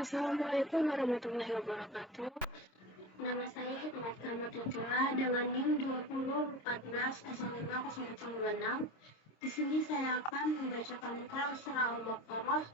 Assalamualaikum warahmatullahi wabarakatuh. Nama saya Hikmat Kamatullah dengan NIM 2014 S5026. Di sini saya akan membacakan Quran surah Al-Baqarah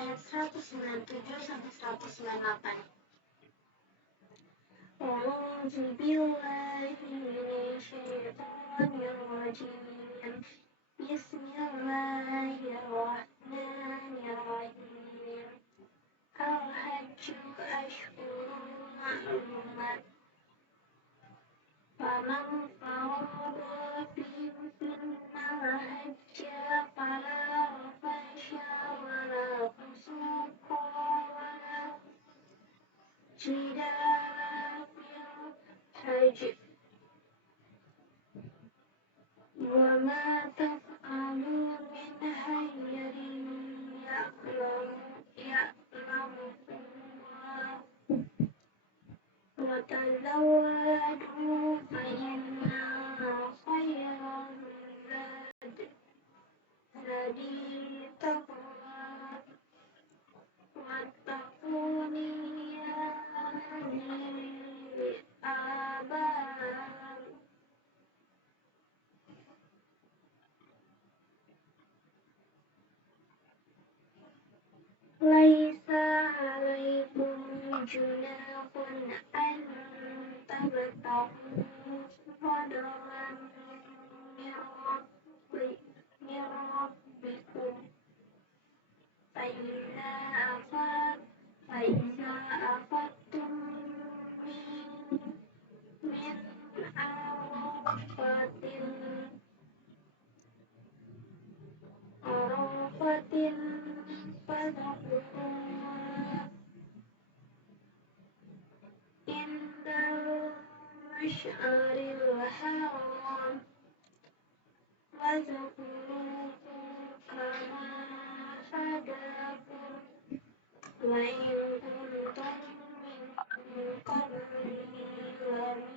ayat 197 sampai 198. A'udzu billahi minasyaitonir rajim. Bismillahirrahmanirrahim. Al-Hajju Ashhurun Ma'lumat. Faman farada fihinna al-hajja fala rafasha wala fusuqa wala jidala fil hajj. Wa ma taf'alu min khairin ya'lamuhu Allah. وتزودوا فإن خير الزاد التقوى واتقون يا أولي الألباب. ليس عليكم جناح أن تبتغوا فضلا من ربكم فإذا أفضتم من عرفات فاذكروا عند المشعر الحرام واذكروه كما هداكم وإن كنتم من قبله لمن الضالين.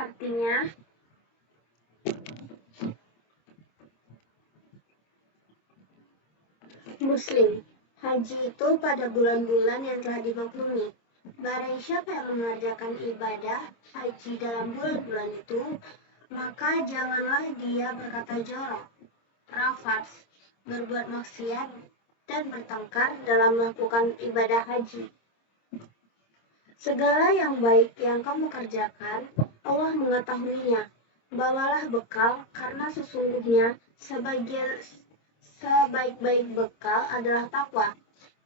Artinya, Muslim, haji itu pada bulan-bulan yang telah dimaklumi. Barang siapa yang mengerjakan ibadah haji dalam bulan-bulan itu, maka janganlah dia berkata jorok, rafats, berbuat maksiat, dan bertengkar dalam melakukan ibadah haji. Segala yang baik yang kamu kerjakan, Allah mengetahuinya. Bawalah bekal, karena sesungguhnya sebaik-baik bekal adalah takwa.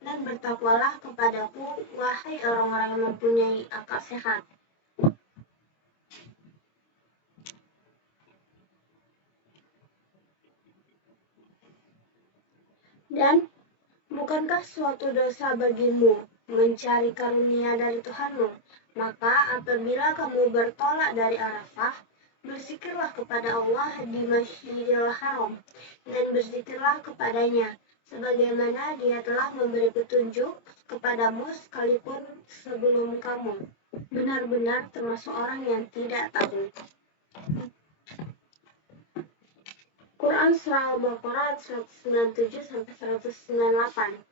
Dan bertakwalah kepadaku, wahai orang-orang yang mempunyai akal sehat. Dan bukankah suatu dosa bagimu mencari karunia dari Tuhanmu? Maka apabila kamu bertolak dari Arafah, berzikirlah kepada Allah di Masjidil Haram dan berzikirlah kepadanya sebagaimana Dia telah memberi petunjuk kepadamu sekalipun sebelum kamu benar-benar termasuk orang yang tidak tahu. Quran surah Al-Baqarah 197-198.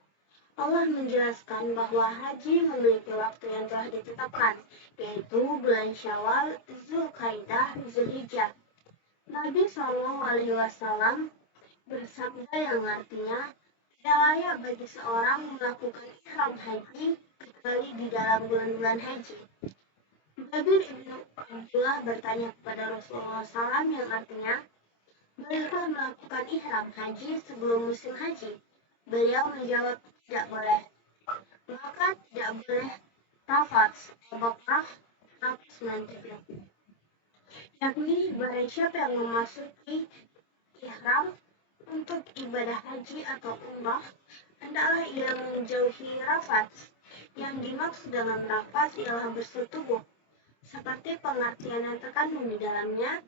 Allah menjelaskan bahwa haji memiliki waktu yang telah ditetapkan, yaitu bulan Syawal, Zulkaidah, Zulhijjah. Nabi SAW bersabda yang artinya, tidak layak bagi seorang melakukan ihram haji kecuali di dalam bulan-bulan haji. Jabir ibnu Abdullah bertanya kepada Rasulullah SAW yang artinya, bolehkah melakukan ihram haji sebelum musim haji? Beliau menjawab, tidak boleh. Maka tidak boleh rafats, Al-Baqarah 197. Yakni barang siapa yang memasuki ihram untuk ibadah haji atau umrah, hendaklah ia menjauhi rafats. Yang dimaksud dengan rafats ialah bersetubuh, seperti pengertian yang terkandung di dalamnya,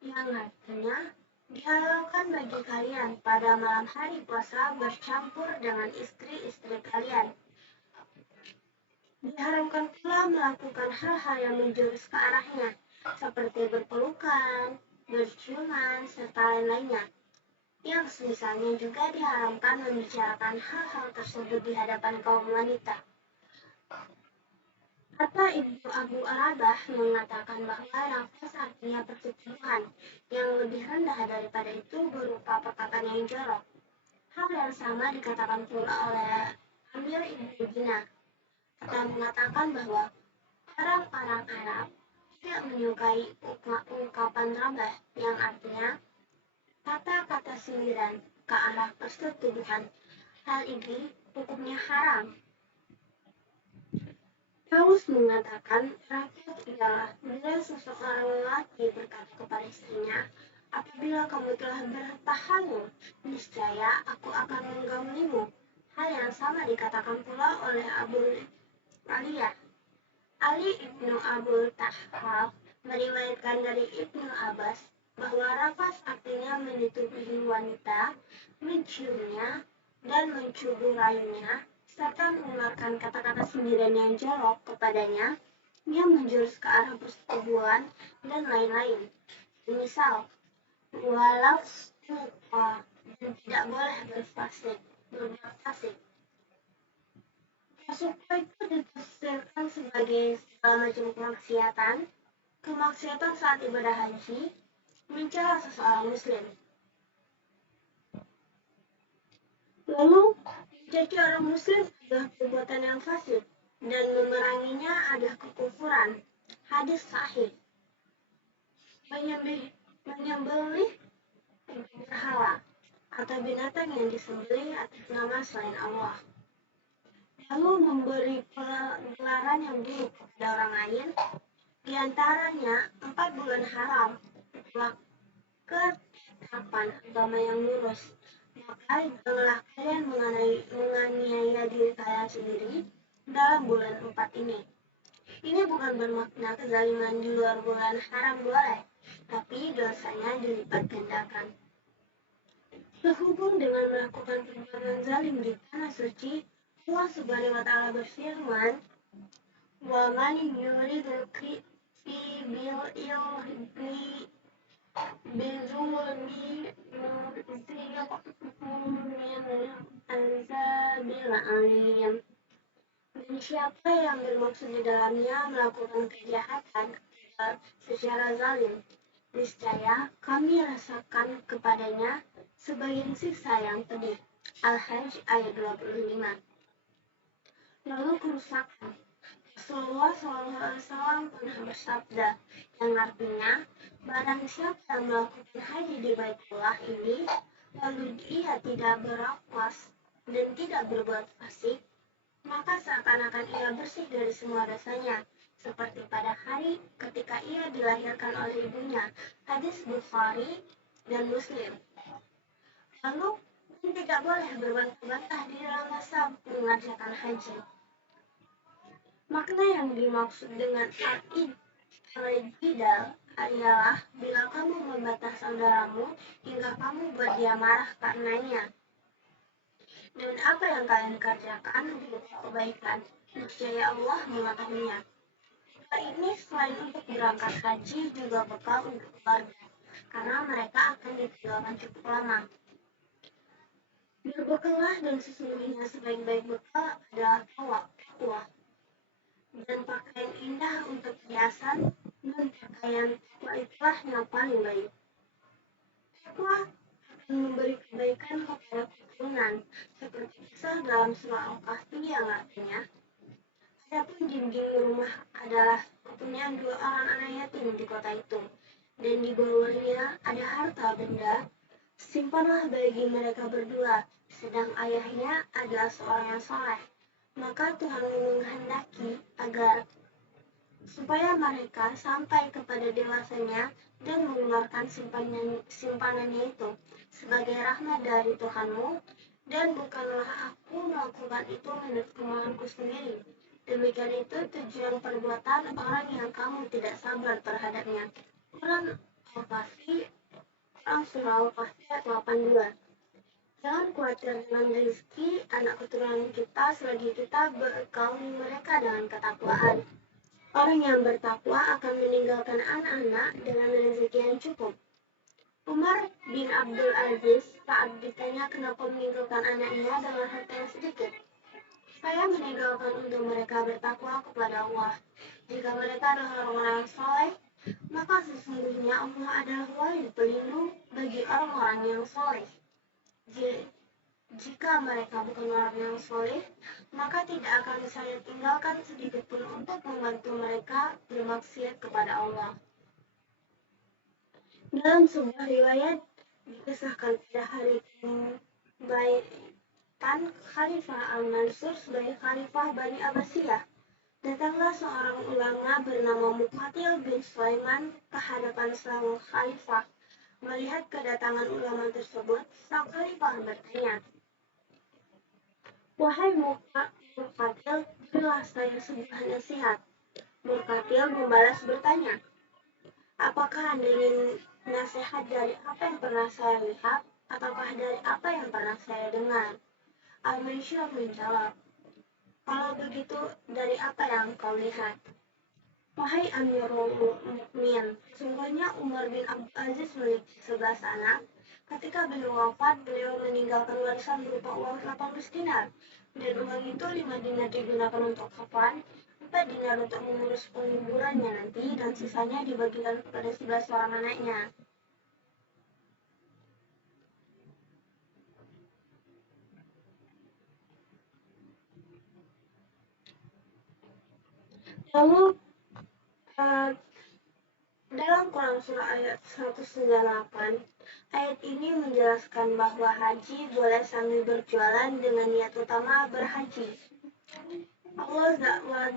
yang artinya dihalalkan bagi kalian pada malam hari puasa bercampur dengan istri-istri kalian. Diharamkan pula melakukan hal-hal yang menjurus ke arahnya, seperti berpelukan, berciuman, serta lain-lainnya. Yang semisalnya juga diharamkan membicarakan hal-hal tersebut di hadapan kaum wanita. Kata Ibnu Abu Arabah mengatakan bahwa nafas artinya persetubuhan, yang lebih rendah daripada itu berupa perkataan yang jorok. Hal yang sama dikatakan pula oleh Amir Ibnu Dinar. Kata mengatakan bahwa orang-orang Arab tidak menyukai ungkapan rabah yang artinya kata-kata sindiran ke arah persetubuhan. Hal ini hukumnya haram. Paulus mengatakan rakyat ialah bila seseorang lelaki berkata kepada istrinya, apabila kamu telah bertahalul, niscaya aku akan menggaulimu. Hal yang sama dikatakan pula oleh Abu Aliyah. Ali ibnu Abu Tahal meriwayatkan dari Ibnu Abbas bahwa rafas artinya menyetubuhi wanita, menciumnya, dan mencuburainya, serta mengeluarkan kata-kata sindiran yang jorok kepadanya, yang menjurus ke arah persetubuhan, dan lain-lain. Misal, walau suka dan tidak boleh berbuat fasik. Suka itu ditafsirkan sebagai segala macam kemaksiatan saat ibadah haji, mencela seseorang muslim. Lalu, mencaci orang muslim adalah perbuatan yang fasik, dan memeranginya adalah kekufuran. Hadis sahih. Menyembelih berhala atau binatang yang disembelih atas nama selain Allah, lalu memberi gelaran yang buruk kepada orang lain, diantaranya 4 bulan haram, ketetapan agama yang lurus. Maka janganlah kalian menganiaya diri kalian sendiri dalam bulan 4 ini. Ini bukan bermakna kezaliman di luar bulan haram boleh, tapi dosanya dilipat gandakan. Sehubung dengan melakukan perbuatan zalim di tanah suci, Allah Subhanahu wa Ta'ala berfirman, "Wa man yuridul fi bil ilmi bizulmi nuziqhu min azabil alim." Dan siapa yang bermaksud di dalamnya melakukan kejahatan secara zalim, niscaya kami rasakan kepadanya sebagian siksa yang pedih. Al-Hajj ayat 25. Lalu kerusakan. Rasulullah SAW pernah bersabda, yang artinya, barang siapa yang melakukan haji di Baitullah ini, lalu ia tidak berawas dan tidak berbuat fasik, maka seakan-akan ia bersih dari semua dosanya, seperti pada hari ketika ia dilahirkan oleh ibunya. Hadis Bukhari dan Muslim. Lalu, tidak boleh berbantah-bantah di dalam masa mengerjakan haji. Makna yang dimaksud dengan al-jidal adalah bila kamu membantah saudaramu hingga kamu buat dia marah karenanya. Dan apa yang kalian kerjakan berupa kebaikan, niscaya Allah mengetahuinya. Hal ini selain untuk berangkat haji juga bekal untuk keluarga, karena mereka akan ditinggalkan cukup lama. Berbekallah dan sesungguhnya sebaik-baik bekal adalah takwa. Dan pakaian indah untuk hiasan, dan pakaian takwa itulah yang paling baik. Takwa akan memberi kebaikan kepada keturunan, seperti kisah dalam surah Al-Kahfi yang artinya, adapun dinding rumah adalah kepunyaan 2 orang anak yatim di kota itu, dan di bawahnya ada harta benda, simpanlah bagi mereka berdua, sedang ayahnya adalah seorang yang saleh. Maka Tuhan menghendaki agar supaya mereka sampai kepada dewasanya dan mengeluarkan simpanannya itu sebagai rahmat dari Tuhanmu, dan bukanlah aku melakukan itu menurut kemauanku sendiri. Demikian itu tujuan perbuatan orang yang kamu tidak sabar terhadapnya. Quran Surah Al-Kahfi ayat 82. Jangan khawatir dengan rezeki anak keturunan kita selagi kita berkaum mereka dengan ketakwaan. Orang yang bertakwa akan meninggalkan anak-anak dengan rezeki yang cukup. Umar bin Abdul Aziz saat ditanya kenapa meninggalkan anaknya dengan harta yang sedikit. Saya meninggalkan untuk mereka bertakwa kepada Allah. Jika mereka adalah orang-orang yang soleh, maka sesungguhnya Allah adalah wali pelindung bagi orang-orang yang soleh. Jika mereka bukan orang yang soleh, maka tidak akan saya tinggalkan sedikit pun untuk membantu mereka bermaksiat kepada Allah. Dalam sebuah riwayat dikisahkan pada hari kebaikan Khalifah Al-Mansur sebagai Khalifah Bani Abbasiyah. Datanglah seorang ulama bernama Muqatil bin Sulaiman ke hadapan sang khalifah. Melihat kedatangan ulama tersebut, sang khalifah bertanya, "Wahai Muqatil, berilah saya sebuah nasihat." Muqatil membalas bertanya, "Apakah Anda ingin nasihat dari apa yang pernah saya lihat, ataukah dari apa yang pernah saya dengar?" Al-Mansur menjawab, "Kalau begitu, dari apa yang kau lihat?" "Wahai Amirul Mukminin, sesungguhnya Umar bin Abdul Aziz memiliki 11 anak. Ketika beliau wafat, beliau meninggalkan warisan berupa uang 18 dinar. Dan uang itu 5 dinar digunakan untuk kafan, 4 dinar untuk mengurus penguburannya nanti, dan sisanya dibagikan kepada 11 orang anaknya." Lalu dalam Quran Surah ayat 198, ayat ini menjelaskan bahwa haji boleh sambil berjualan dengan niat utama berhaji. Allah Jalla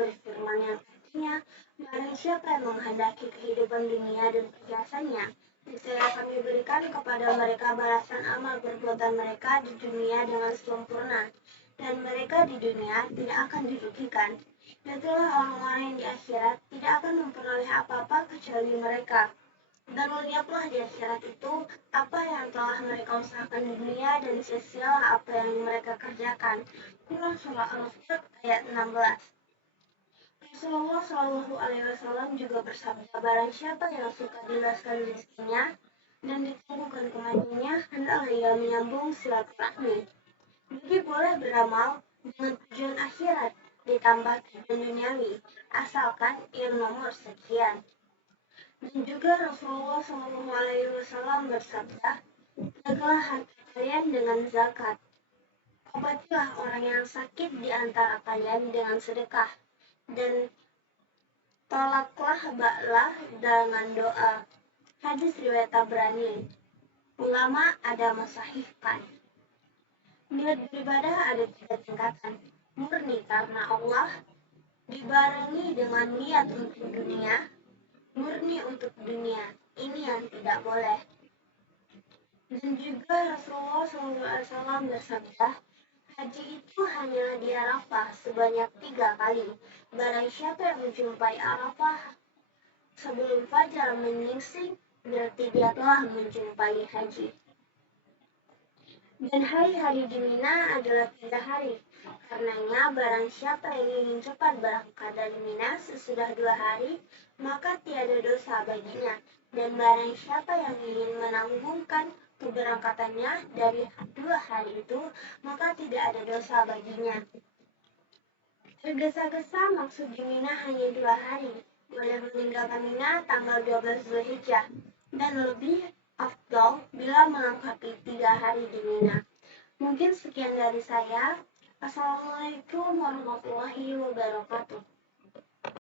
berfirman yang artinya, barang siapa yang menghendaki kehidupan dunia dan perhiasannya, niscaya kami berikan kepada mereka balasan amal perbuatan mereka di dunia dengan sempurna, dan mereka di dunia tidak akan dirugikan. Itulah orang-orang yang di akhirat tidak akan memperoleh apa-apa kecuali mereka. Dan lenyaplah di akhirat itu apa yang telah mereka usahakan di dunia, dan sia-sialah apa yang mereka kerjakan. Quran Surah Al-Furqan ayat 16. Rasulullah Shallallahu Alaihi Wasallam juga bersabda, barang siapa yang suka diluaskan rezekinya dan ditangguhkan kematiannya, hendaklah ia menyambung silaturahmi. Jadi boleh beramal dengan tujuan akhirat ditambah tujuan duniawi, asalkan yang nomor sekian. Dan juga Rasulullah Shallallahu Alaihi Wasallam bersabda, jagalah harta kalian dengan zakat. Obatilah orang yang sakit di antara kalian dengan sedekah, dan tolaklah ba'lah dengan doa. Hadis riwayat Tabrani. Ulama ada mensahihkan. Niat beribadah ada 3 tingkatan. Murni karena Allah, dibarengi dengan niat untuk dunia, murni untuk dunia. Ini yang tidak boleh. Dan juga Rasulullah SAW bersabda, haji itu hanyalah di Arafah sebanyak 3 kali. Barang siapa yang menjumpai Arafah sebelum fajar menyingsing, berarti dia telah menjumpai haji. Dan hari-hari di Mina adalah 3 hari. Karenanya barang siapa yang ingin cepat berangkat dari Mina sesudah 2 hari, maka tiada dosa baginya. Dan barang siapa yang ingin menanggungkan keberangkatannya dari 2 hari itu, maka tidak ada dosa baginya. Tergesa-gesa maksud di Mina hanya 2 hari. Boleh meninggalkan Mina tanggal 12 Zulhijjah, dan lebih afdal bila melengkapi 3 hari di Mina. Mungkin sekian dari saya. Assalamualaikum warahmatullahi wabarakatuh.